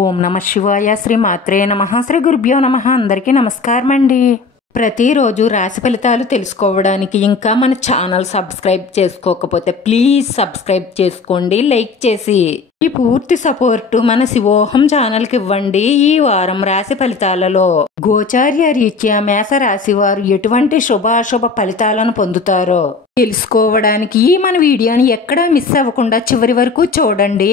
ఓం నమ శివాయ. శ్రీ మాత్రే నమః. శ్రీ గురుభ్యో నమః. అందరికీ నమస్కారం అండి. ప్రతిరోజు రాశి ఫలితాలు తెలుసుకోవడానికి ఇంకా మన ఛానల్ సబ్స్క్రైబ్ చేసుకోకపోతే ప్లీజ్ సబ్స్క్రైబ్ చేసుకోండి, లైక్ చేసి ఈ పూర్తి సపోర్టు మన శివోహం ఛానల్ కి ఇవ్వండి. ఈ వారం రాశి ఫలితాలలో గోచార్య రీత్యా మేష రాశి వారు ఎటువంటి శుభాశుభ ఫలితాలను పొందుతారో తెలుసుకోవడానికి మన వీడియోని ఎక్కడా మిస్ అవ్వకుండా చివరి వరకు చూడండి.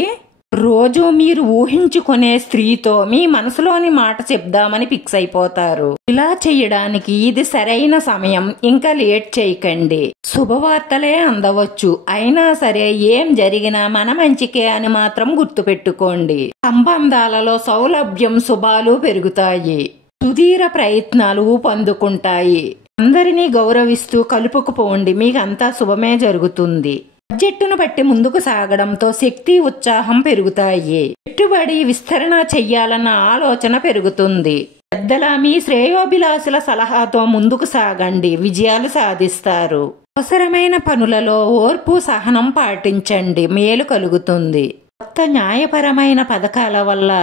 రోజు మీరు ఊహించుకునే స్త్రీతో మీ మనసులోని మాట చెప్దామని ఫిక్స్ అయిపోతారు. ఇలా చేయడానికి ఇది సరైన సమయం. ఇంకా లేట్ చేయకండి. శుభవార్తలే అందవచ్చు, అయినా సరే ఏం జరిగినా మన మంచికే అని మాత్రం గుర్తుపెట్టుకోండి. సంబంధాలలో సౌలభ్యం, శుభాలు పెరుగుతాయి. సుదీర ప్రయత్నాలు పొందుకుంటాయి. అందరినీ గౌరవిస్తూ కలుపుకుపోండి. మీకంతా శుభమే జరుగుతుంది. బడ్జెట్ను బట్టి ముందుకు సాగడంతో శక్తి, ఉత్సాహం పెరుగుతాయి. పెట్టుబడి విస్తరణ చెయ్యాలన్న ఆలోచన పెరుగుతుంది. పెద్దల మీ శ్రేయోభిలాషుల సలహాతో ముందుకు సాగండి. విజయాలు సాధిస్తారు. అవసరమైన పనులలో ఓర్పు, సహనం పాటించండి. మేలు కలుగుతుంది. కొత్త న్యాయపరమైన పథకాల వల్ల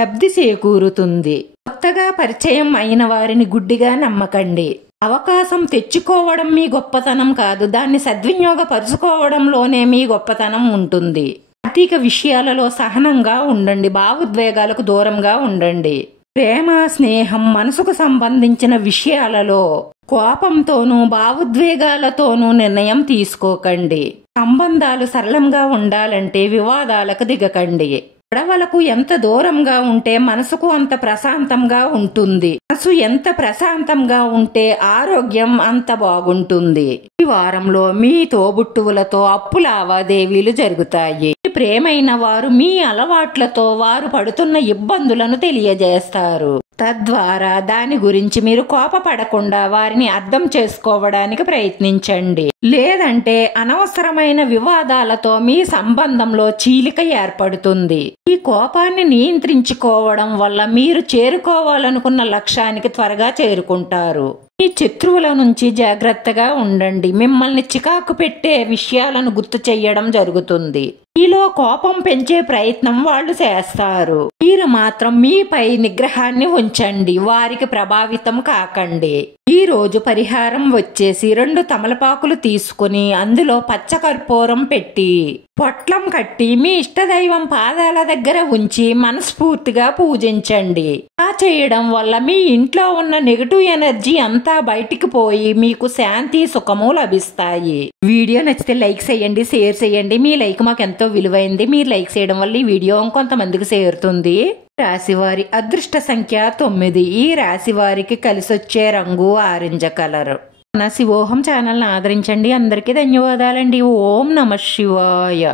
లబ్ధి చేకూరుతుంది. కొత్తగా పరిచయం అయిన వారిని గుడ్డిగా నమ్మకండి. అవకాశం తెచ్చుకోవడం మీ గొప్పతనం కాదు, దాన్ని సద్వినియోగపరుచుకోవడంలోనే మీ గొప్పతనం ఉంటుంది. ఆర్థిక విషయాలలో సహనంగా ఉండండి. భావోద్వేగాలకు దూరంగా ఉండండి. ప్రేమ, స్నేహం, మనసుకు సంబంధించిన విషయాలలో కోపంతోనూ భావోద్వేగాలతోనూ నిర్ణయం తీసుకోకండి. సంబంధాలు సరళంగా ఉండాలంటే వివాదాలకు దిగకండి. గొడవలకు ఎంత దూరంగా ఉంటే మనసుకు అంత ప్రశాంతంగా ఉంటుంది. మనసు ఎంత ప్రశాంతంగా ఉంటే ఆరోగ్యం అంత బాగుంటుంది. ఈ వారంలో మీ తోబుట్టువులతో అప్పు లావాదేవీలు జరుగుతాయి. ప్రేమైన వారు మీ అలవాట్లతో వారు పడుతున్న ఇబ్బందులను తెలియజేస్తారు. తద్వారా దాని గురించి మీరు కోపపడకుండా వారిని అర్థం చేసుకోవడానికి ప్రయత్నించండి. లేదంటే అనవసరమైన వివాదాలతో మీ సంబంధంలో చీలిక ఏర్పడుతుంది. ఈ కోపాన్ని నియంత్రించుకోవడం వల్ల మీరు చేరుకోవాలనుకున్న లక్ష్యానికి త్వరగా చేరుకుంటారు. మీ శత్రువుల నుంచి జాగ్రత్తగా ఉండండి. మిమ్మల్ని చికాకు పెట్టే విషయాలను గుర్తు చెయ్యడం జరుగుతుంది. మీలో కోపం పెంచే ప్రయత్నం వాళ్ళు చేస్తారు. మీరు మాత్రం మీపై నిగ్రహాన్ని ఉంచండి. వారికి ప్రభావితం కాకండి. ఈ రోజు పరిహారం వచ్చేసి 2 తమలపాకులు తీసుకుని అందులో పచ్చకర్పూరం పెట్టి పొట్లం కట్టి మీ ఇష్టదైవం పాదాల దగ్గర ఉంచి మనస్ఫూర్తిగా పూజించండి. ఇలా చేయడం వల్ల మీ ఇంట్లో ఉన్న నెగటివ్ ఎనర్జీ అంతా బయటికి పోయి మీకు శాంతి, సుఖము లభిస్తాయి. వీడియో నచ్చితే లైక్ చేయండి, షేర్ చేయండి. మీ లైక్ మాకు ఎంతో విలువైంది. మీరు లైక్ చేయడం వల్ల ఈ వీడియో ఇంకొంతమందికి చేరుతుంది. రాశివారి అదృష్ట సంఖ్య 9. ఈ రాశి వారికి కలిసొచ్చే రంగు ఆరెంజ్ కలర్. నా శివోహం ఛానల్ని ఆదరించండి. అందరికీ ధన్యవాదాలండి. ఓం నమ శివాయ.